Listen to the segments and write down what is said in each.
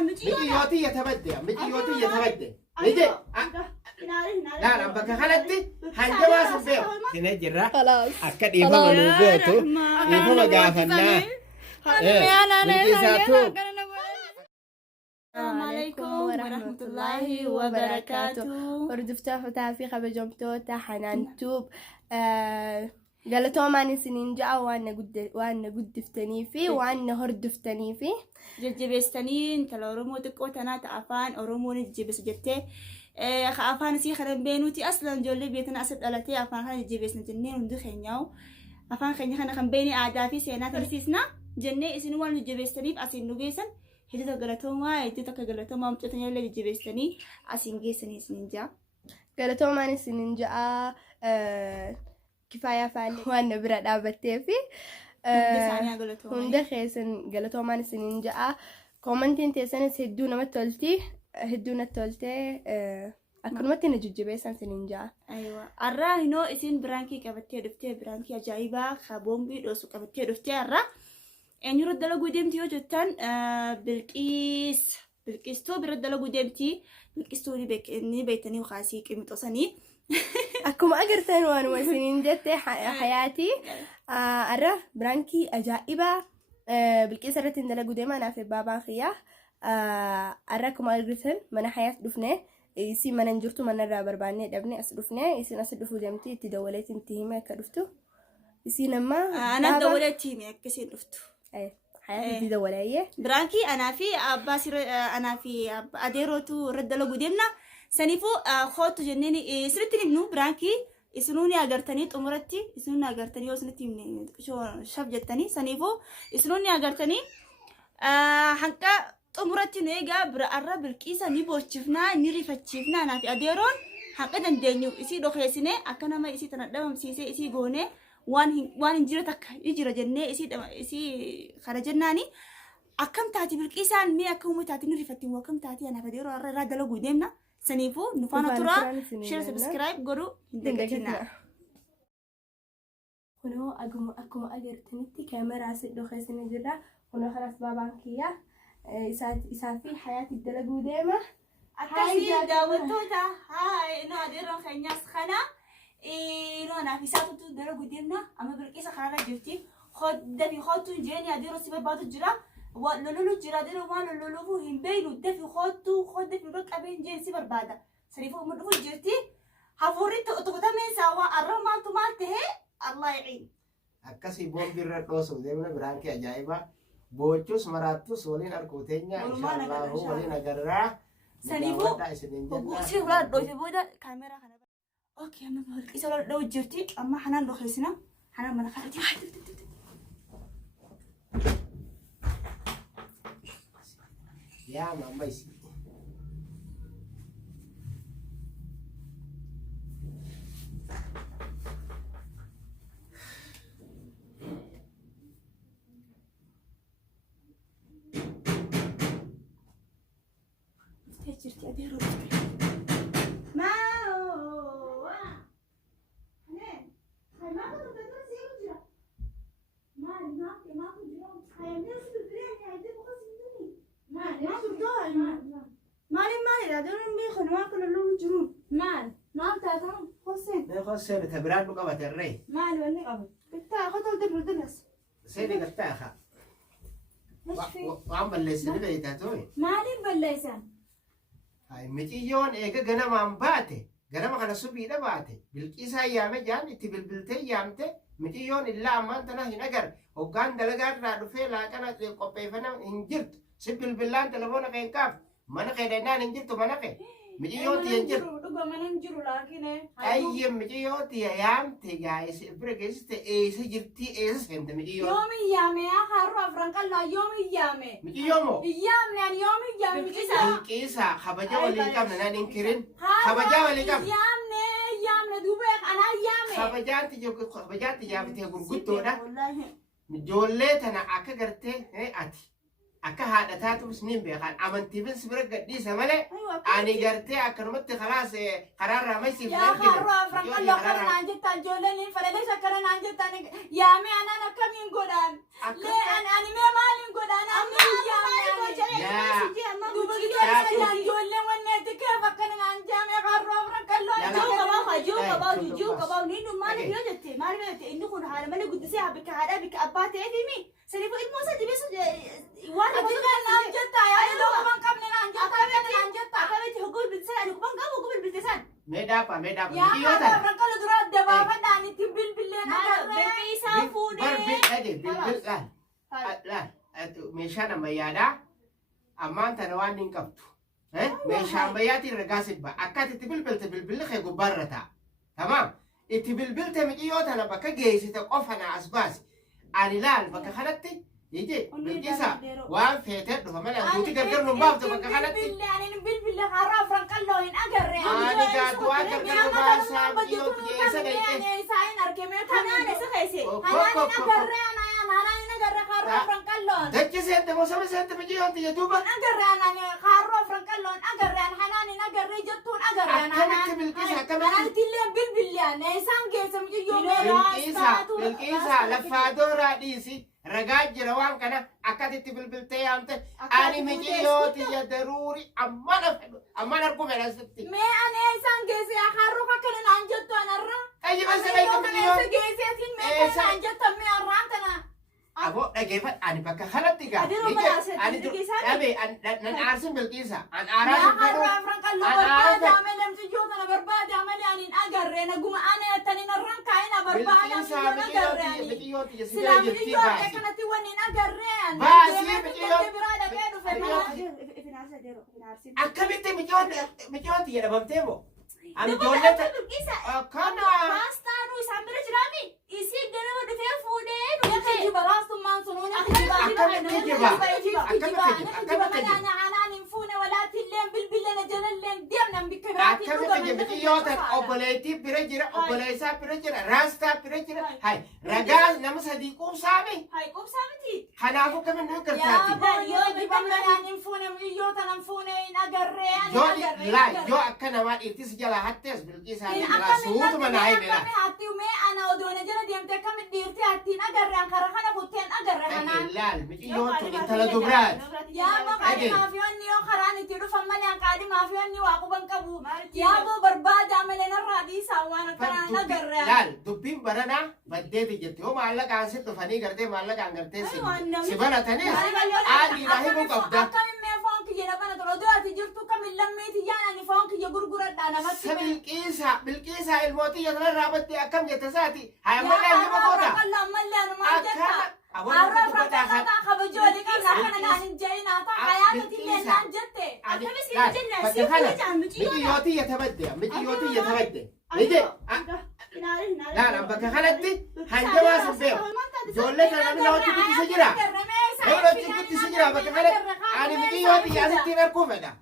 مجيوتي يتبدى مجيوتي يتبدى نجي لا لا بك خلتي حنجواز البيو تنجرة خلاص أكد إيفا ملوغوتو إيفا مقافنا السلام عليكم ورحمة الله وبركاته. وردفتها فتافي خبجمتوتا حنان توب قالتو ماني سنين جاء وانا قد دفتني فيه وانا هرد دفتني فيه جبستنين تلو رمو تقوتنا تعفان أرمو نجبس جبتي أفان سي خرن بينوتي أصلا جولي بيتنا أسد ألتي أفان خان جبسنا جنين وندو خينيو أفان خيني خان خن بيني أعدافي سينات نسيسنا جنين إسنو وان جبستني أسين نجيسن هديتا غلطوما هديتا كغلطوما متتني اللي جبستني أسين جيسني سنينجا قالتو ماني سنين جاء كفاية فعلي وانا برد أبتي في هنده خيسن قالتو ماني سنين جاء كومنتين تيسانس هدونا متولتي هدونا تولتي أكون متى نجيب سنين جاء أيوة الرا هنو إسين برانكي كبتي دفتي برانكي أجايبا خابومبي دوسو كبتي دفتي الرا يعني يرد له قدامتي وجدتن بالقيس تو بيرد له قدامتي بالقيس تو إني بيتني وخاسي كم تصني أكون أقرتن وأنا سنين جت حياتي أرى برانكي أجائبة بالقيس رت إن له قدامه أنا في بابا خيا أرى كم أقرتن من حياة دفنة يسي من نجرتو من الرابر باني دبني أسدفنة يسي نسدفو جمتي تدولت انتهي ما كرفتو يسي نما أنا دولتي ما كسي رفتو حياتي دي دولية برانكي أنا في أباسي أنا في أديروتو رد له قدامنا سنيفو خوتو جنيني سرتني بنو برانكي يسنوني أقرتني تمرتي يسنوني أقرتني وسنتي من شو شاف جتني سنيفو يسنوني أقرتني حنكا تمرتي نيجا برا بالكيسة نيبو تشوفنا نيري فتشوفنا أنا في أديرون حنكا دندنيو يسي دوخيسني أكنا ما يسي تندم سيسي يسي غوني وان جرتك يجرى جنة إسي خرجناني أكم تاتي بالكيسان مي أكم تاتي نريفتي وكم تاتي أنا بديرو راد له قدامنا سنيفو نفانا ترى شير سبسكرايب قولوا دقتنا ونو أكم أجرتني كاميرا سيدو خيسني جرا ونو خلاص بابانكيا إسافي حياتي الدلقو ديما أكسي داوتوتا هاي إنو أديرو خينياس خنا إنو أنا في ساعة تدرى قدامنا أما بالكيسة خلاص جفتي خد دفي خدتو جيني أديرو سيبر بعض الجرا ولولو جرا أديرو ما لولو هم بينو دفي خد دفي رك أبين جين سيبر بعدا سريفو مرفو جرتي هفوري تقطع من سوا الرو مالتو مالته الله يعين أكسي بوم بيرتوسو ديمنا برانكي أجايبا بوچوس مراتوس ولين أركوتينيا إن شاء الله هو ولين أجرا سريفو بوسي ولا دوسي بودا كاميرا خنا أوكي أنا بقول إذا لو جرتي أما حنان لو خلصنا حنان ما نخلتي يا ماما يسي جرتي أديرو ما مالي لا دون مي خنوا كل لون جرون مال تاعهم حسين ده خسر تبران لو قبت الري مال ولا قبل بتاع خذوا دبر دنس سيدي قتاخا وعم بلسني بيتاتوي مالي بلسان هاي متيون إيجا جنام عم باته جنام خنا سبي ده باته بالكيس هاي يامه جان تبلبلته يامته متيون إلا عمان تنا هنا جر وكان دلقات رادو في لا كنا كوبي فنا إنجرت سبل بالله تلفونه كين كاف mana kedena ninjir tu mana ke miji yoti ninjir duga mananjiru lakine ayye miji yoti yam te guys pregeste ese jirti ese sente miji yoti yomi yame ya haru afrankalla yomi yame miji yomo yame yani yomi yame kisa khabaja wali kam na ninkirin khabaja wali kam yamne dube ana yame khabaja ti jabte gurgutto da jolle tana aka garte ati akka haadha taatu bisniin beekan amantiifin sibira gadhiisa malee ani gartee akkanumatti khalaas qaraarraa maysiif yaa harraa afran lokar naan jettaan ijoolleen falalee shakkara naan jettaan yaame anaan akkamiin godhaan lee ani mee maaliin godhaan ani yaame kun haala malee guddisee bika haadhaa bika abbaa ta'ee fi mi saniifuu ilmoo isaa dibisu waan naan jetta yaani dokuman qabne naan jetta akkamiti hogguu bilbisan ani kuban qabu hogguu bilbiltesan Meedhaapa yaa mijiyoota. ranqala dura addabaafadhaan itti bilbileen beekii isaa fuudhee Laal meeshaan ammayyaadhaa ammaan tana waan hin qabdu. Meeshaa ammayyaatiin ragaa sibba akka itti bilbilte bilbilli kee gubbaarra ta'a. Tamaam itti bilbilte mijiyyoo tana bakka geessite qofa na as baasi. Ani laal bakka kanatti ije bilqisa waan feetee dhufa malee guutii gargar nu baaftu bakka kanatti. bilbille harraa ranqalloo hin agarre Ani gaatu waan gargar nu baasaa mijiyyoo keessa dhayite. isaa hin argame kanaan isa keesse kanaan hin agarre anaan hin agarre harraa ranqalloon Dachiseente bosona seente mijiyyoon tiyya duuba. agarre anaan harraa ranqalloon agarre hanaan hin agarre jettuun agarre Akkamitti bilqisa akkamitti. anaatillee bilbilleen isaan geessa mijiyyoo Bilqisa laffaa dooraa dhiisi. Ragaa jira waan kana akkatitti bilbiltee yaamte ani mijiyyoo tiyya daruuri amman arguu fedha sitti. mee ani isaan geesse harroo akkana naan jettu anarra Ayyi basa dhayka mijiyyoo. geesseetiin mee naan jettan mee arraan kana Aboo dhageeffadhu ani bakka kanatti gaa. Adiroo balaasee Ani bilqisa dhabe nan aarsin bilqisa. An aaraa yaa sin fedhu. harraa ranqalloo barbaade amalee mijiyyoo kana barbaade amalee ani hin agarre naguma ana yattanii narraan kaa'ina barbaada Bilqisa mijiyyoo agarre ani mijiyyoo tiyya si silaa bira jirti mijiyyoo baasi. kanatti wanni hin agarre ani Baasii deemee mijiyyoo. biddatti biraa dhaqee dhufe Akkamitti mijiyyoo tiyya dhabamtee moo? Ani ijoollee kana. Paastaadhu isaan bira jiraami isii ganama dhufee fuudhee dhufee kijiba raastummaan sun hundi kijiba Akkamitti kijiba? Akkamitti anaan hin fuune walaatilleen bilbileen jalalleen deemnan bikka biraatiin Akkamitti mijiyyoota obboleettii bira jira obboleessaa bira jira raastaa bira jira hay ragaa nama sadii quubsaame Hai qubsaa miti. kanaafuu kamiin nu gargaarti yoo dibamnaan hin fuune miyyootan hin fuune hin agarre yoo akka namaa dhiirtis jala hattees bilqii isaanii jira suutuma naa himela hatti mee ana odoona jala deemte akkamitti dhiirti hattiin agarre ankara kana kutteen agarre kanaan laal mijiyyoon tun intala dubraati yaaboo qaadimaafiyoonni yoo karaan itti dhufan malee an qaadimaafiyoonni waa quban qabu yaaboo barbaada malee narraa dhiisaa waan akkanaan agarre laal dubbiin baranaa baddeeti jette yoo maallaqaan si dhufanii gartee maallaqaan gartee si banatanis aadiidhaa himuu qabda akkamiin mee foon kiyya dhabana tolo odoo ati jirtu kamin lammiiti yaan ani foon kiyya gurguradhaa namatti sa bilqiisa ilmootii yasanarraa battee akkam jette saati hayammallee hima goota ammallee anumaan jetta har'a frakkataa kabajooli qabna akkana naan hin je'inaa ta'a hayaatatillee naan jette Akkamis hin jenne si fuudhaan mijiyootii yatabadde mijiyootii yatabadde nije laala bakka kanatti hanjamaa sin beeku ijoollee kana namni hojii guddisa jira namni hojii guddisa jira bakka kanatti ani mijiyootii asittiin arguu fedha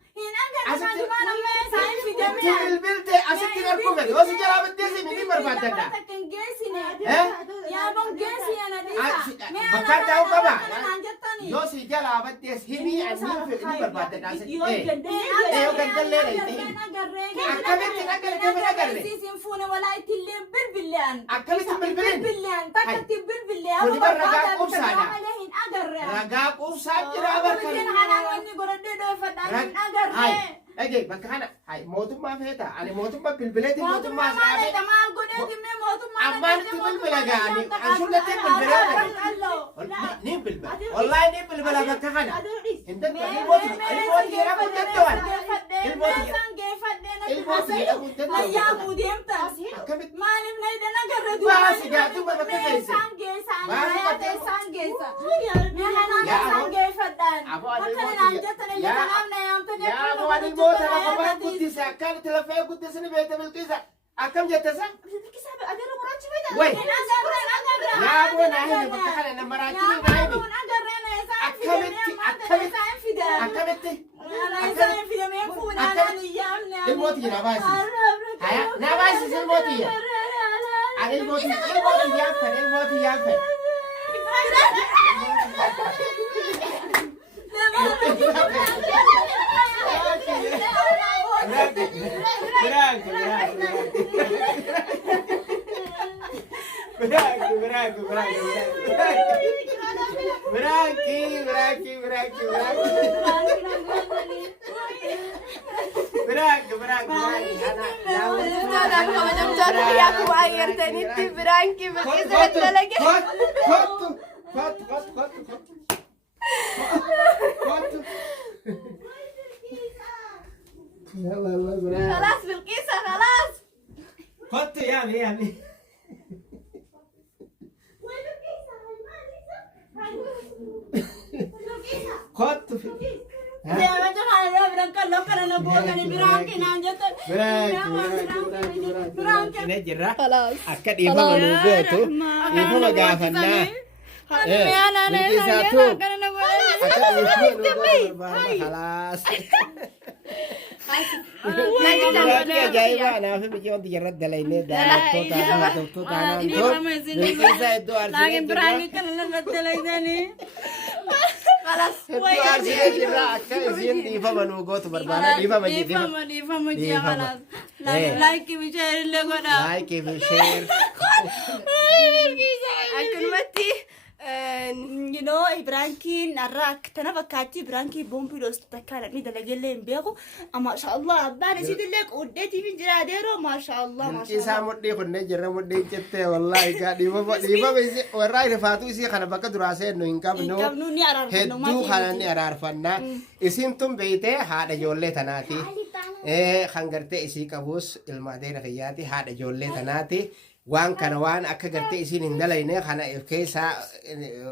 itti bilbilte asittiin arguu fedha yoo si jalaa baddeesi miti barbaaddadha bakka ta'uu qaba yoo si jalaa baddees himii ani barbaaddadha asitti yoo gandallee dhayte akkamitti nagartee nagarre akkamitti bilbilin kuni bar ragaa quubsaadha ragaa quubsaa jira dhage bakka kana mootummaa feeta ani mootummaa bilbileeti mootummaa saabe ammaan itti bilbila gaani ansullatti bilbilee ni bilbila wallahi ni bilbila bakka kana hindatti ilmooti jedha kun daddawan ilmooti jedha kun daddawan akkamitti baasi gaatuma bakka keessa yaa waan ilmoota lafa bara guddisa akkaan itti lafee guddisni beekte bilqiisa akkam jettesa way yaa boona himi bakka kana nama raachini naa himi akkamitti ilmooti jira baasi haya naa baasi ilmooti jira ani ilmooti yaaffan Brag. Hordoftoota kabajamtoota xiyyaa akkuma agartanitti biraankii bilqisa irratti dalage. خلاص بالقيسة خلاص. خدت يامي خدت خلاص. أكد يفهم الوجوتو يفهم قافنا. خلاص. جايبة أنا في بيجون تجرد دليني لكن براكي كان لما تلاقيني خلاص. خلاص لايك بشير اللي قلنا أكلمتي you know برانكي نراك تنافكاتي برانكي بومبي دوست تكالا نيدا لجلين بيغو ما شاء الله أبانا سيد لك وديتي من جراديرو ما شاء الله ما شاء الله إسا مدي خنّي جرّا مدي جتّة والله كادي ما بيزي وراي رفاتو إسي خنا بكا دراسة إنه إنكم نوني هدو خلاني أرارفنا إسين تم بيته هذا جولة تناتي خنگرتي إسي كابوس المادير خياتي هذا جولة تناتي وان كان وان akka gartee isin hin dalayne kana ifkeessa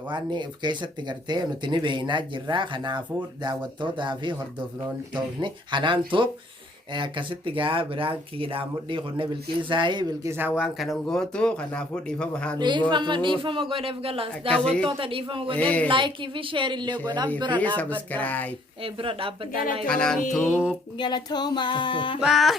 waan ifkeessatti gartee nuti ni beeynaa jirra kanaafuu daawwattootaa fi hordoftoonni hanaantuuf akkasitti gaa biraankiidhaan mudhii kunne bilqiisaa waan kanan gootu kanaafuu dhiifama haanu gootu dhiifama godheef galaas daawwattoota dhiifama godheef laayikii fi sheer illee godhaaf bira dhaabbadha subscribe bira dhaabbadha kanaantuuf galatooma